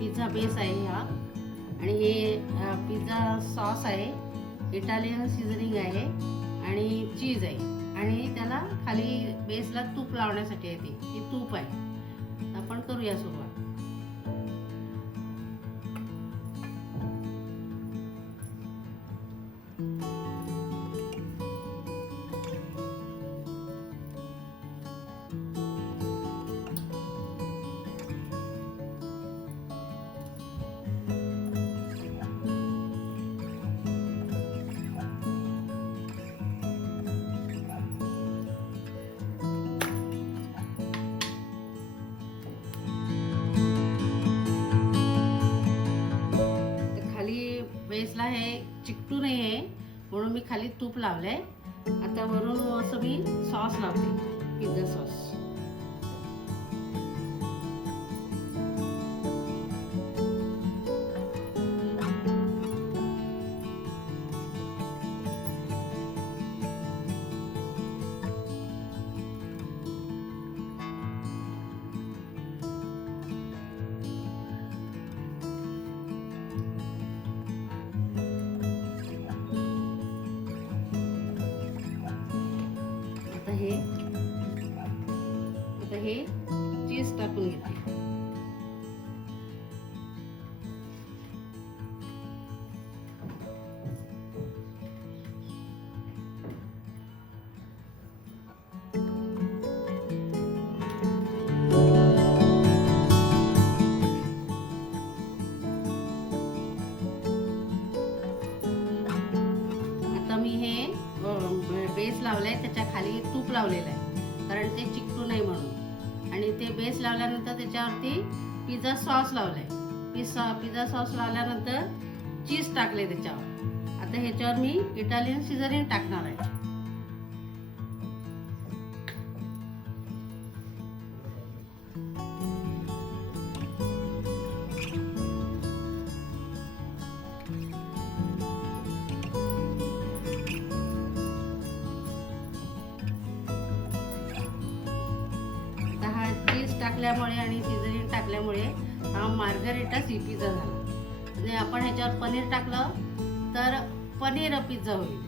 Pizza base आहे हा. आणि हे पिझ्झा सॉस आहे. इटालियन सिझनिंग आहे. आणि चीज आहे. आणि त्याला खाली बेसला तूप लावण्यासाठी आहे ते तूप आहे. आपण करूया सुरुवात. हे चिकटू नाही आहे म्हणून मी खाली तूप लावलं आहे आता वरून असं मी सॉस लावते पिझ्झा सॉस अ, बेस लावलाय त्याच्याखाली तूप लावलेलं आहे. कारण ते चिकटू नाही म्हणून. आणि ते बेस लावल्यानंतर त्याच्यावरती पिझ्झा सॉस लावलाय. पिझ्झा पिझ्झा सॉस लावल्यानंतर चीज टाकले त्याच्यावर. आता ह्याच्यावर मी इटालियन सिझरिंग टाकणार आहे. टाकल्यामुळे आणि सिझरीन टाकल्यामुळे हा मार्गरेटा सी पिझ्झा झाला. आणि आपण ह्याच्यावर पनीर टाकलं तर पनीर पिझ्झा होईल.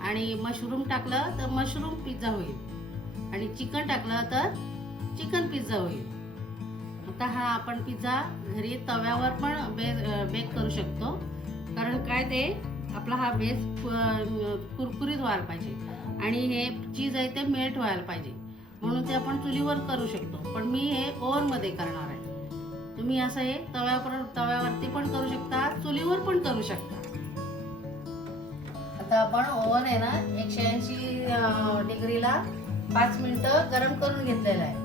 आणि मशरूम टाकलं तर मशरूम पिझ्झा होईल. आणि चिकन टाकलं तर चिकन पिझ्झा होईल. आता हा आपण पिझ्झा घरी तव्यावर पण बे बेक करू शकतो. कारण काय ते आपला हा बेस कुरकुरीत व्हायला पाहिजे. आणि हे चीज आहे ते मेल्ट व्हायला पाहिजे. म्हणून ते आपण चुलीवर करू शकतो. पण मी हे ओव्हनमध्ये करणार आहे. तुम्ही असं हे तव्यावर तव्यावरती पण करू शकता चुलीवर पण करू शकता. आता आपण ओव्हन आहे ना एकशे ऐंशी डिग्रीला पाच मिनिटं गरम करून घेतलेलं आहे.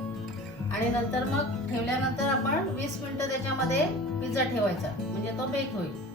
आणि नंतर मग ठेवल्यानंतर आपण वीस मिनिटं त्याच्यामध्ये पिझ्झा ठेवायचा. म्हणजे तो बेक होईल.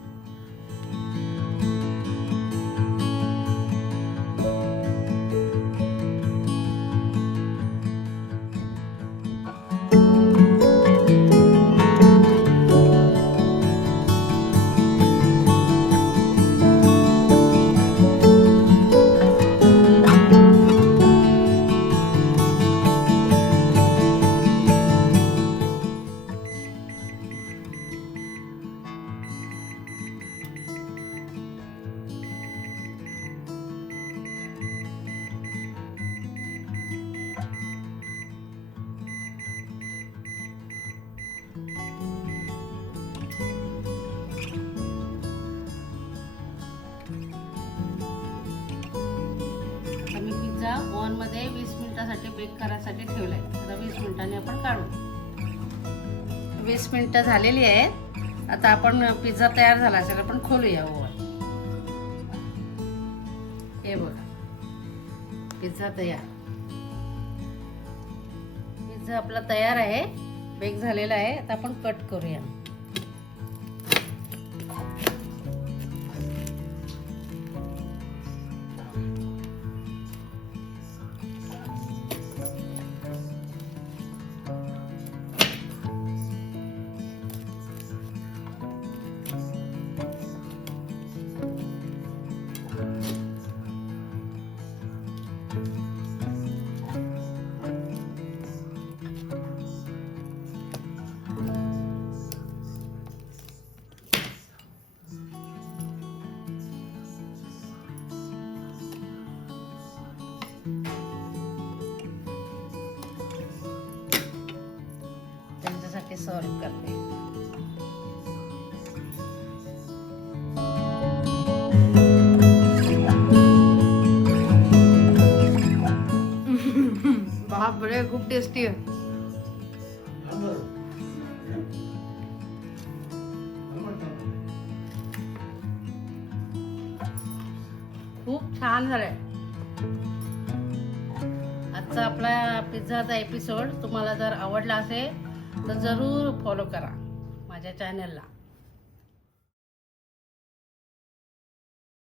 आता ओव्हनमध्ये वीस मिनिटासाठी बेक करायसाठी ठेवलाय. आता वीस मिनिटांनी आपण काढू. वीस मिनिटं झालेली आहेत. आता आपण पिझ्झा तयार झाला असेल आपण खोलूया ओव्हन. हे बघा. पिझ्झा तयार. पिझ्झा आपला तयार आहे. बेक झालेला आहे. आता आपण कट करूया. सर्व करते बापरे खूप टेस्टी आहे. खूप छान झालंय. आजचा आपला पिझ्झाचा एपिसोड तुम्हाला जर आवडला असेल तर जरूर फॉलो करा माझ्या चॅनलला